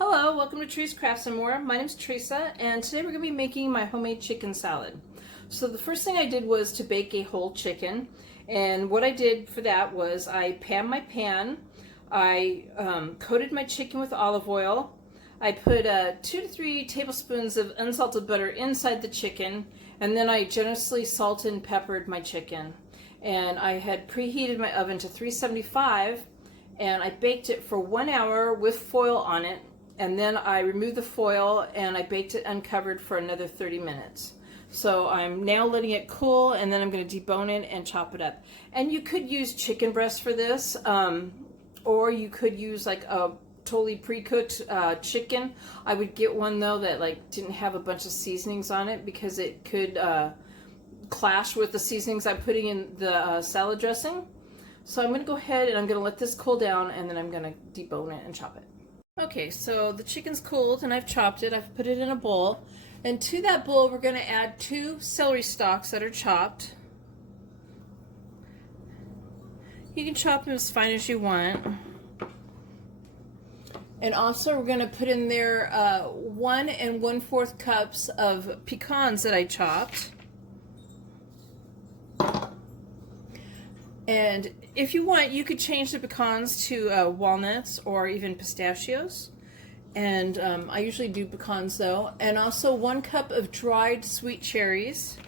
Hello, welcome to Tree's Crafts and More. My name's Teresa, and today we're going to be making my homemade chicken salad. So the first thing I did was to bake a whole chicken, and what I did for that was I panned my pan, I coated my chicken with olive oil, I put 2 to 3 tablespoons of unsalted butter inside the chicken, and then I generously salted and peppered my chicken. And I had preheated my oven to 375, and I baked it for 1 hour with foil on it. And then I removed the foil and I baked it uncovered for another 30 minutes. So I'm now letting it cool, and then I'm going to debone it and chop it up. And you could use chicken breast for this, or you could use like a totally pre-cooked chicken. I would get one though that like didn't have a bunch of seasonings on it, because it could clash with the seasonings I'm putting in the salad dressing. So I'm going to go ahead and I'm going to let this cool down, and then I'm going to debone it and chop it. Okay, so the chicken's cooled and I've chopped it. I've put it in a bowl. And to that bowl, we're going to add 2 celery stalks that are chopped. You can chop them as fine as you want. And also we're going to put in there 1 1/4 cups of pecans that I chopped. And if you want, you could change the pecans to walnuts or even pistachios. And I usually do pecans though. And also 1 cup of dried sweet cherries.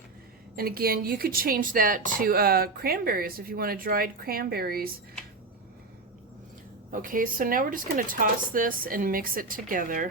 And again, you could change that to cranberries if you wanted dried cranberries. Okay, so now we're just going to toss this and mix it together.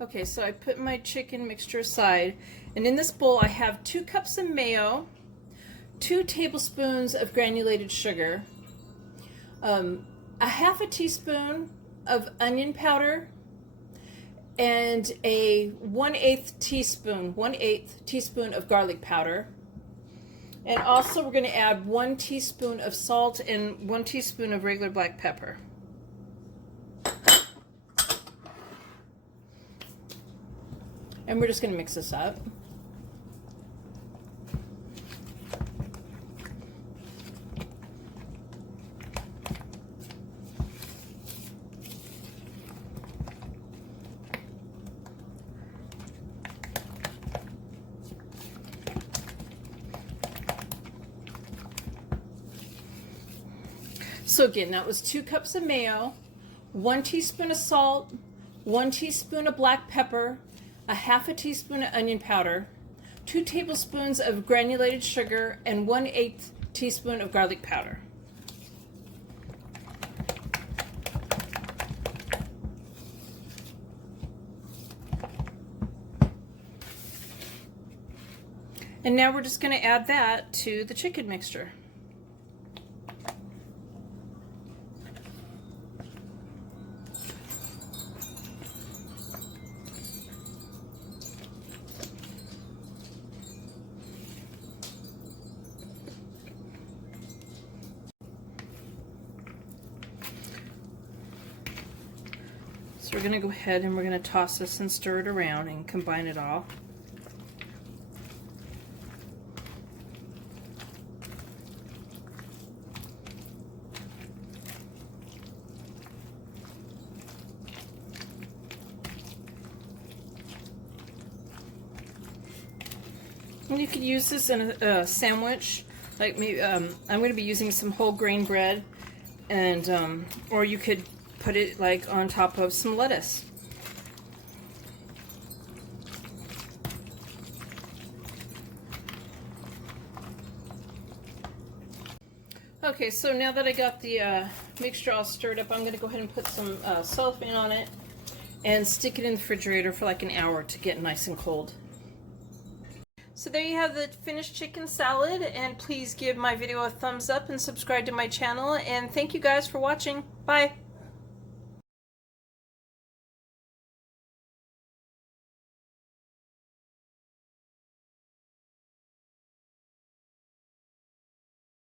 Okay, so I put my chicken mixture aside, and in this bowl I have 2 cups of mayo, 2 tablespoons of granulated sugar, a 1/2 teaspoon of onion powder, and a 1/8 teaspoon of garlic powder. And also we're going to add 1 teaspoon of salt and 1 teaspoon of regular black pepper. And we're just going to mix this up. So again, that was 2 cups of mayo, 1 teaspoon of salt, 1 teaspoon of black pepper, a 1/2 teaspoon of onion powder, 2 tablespoons of granulated sugar, and 1/8 teaspoon of garlic powder. And now we're just going to add that to the chicken mixture. So we're going to go ahead and we're going to toss this and stir it around and combine it all. And you could use this in a sandwich, like maybe I'm going to be using some whole grain bread, and or you could put it like on top of some lettuce. Okay, so now that I got the mixture all stirred up, I'm going to go ahead and put some cellophane on it and stick it in the refrigerator for like an hour to get nice and cold. So there you have the finished chicken salad, and please give my video a thumbs up and subscribe to my channel, and thank you guys for watching. Bye!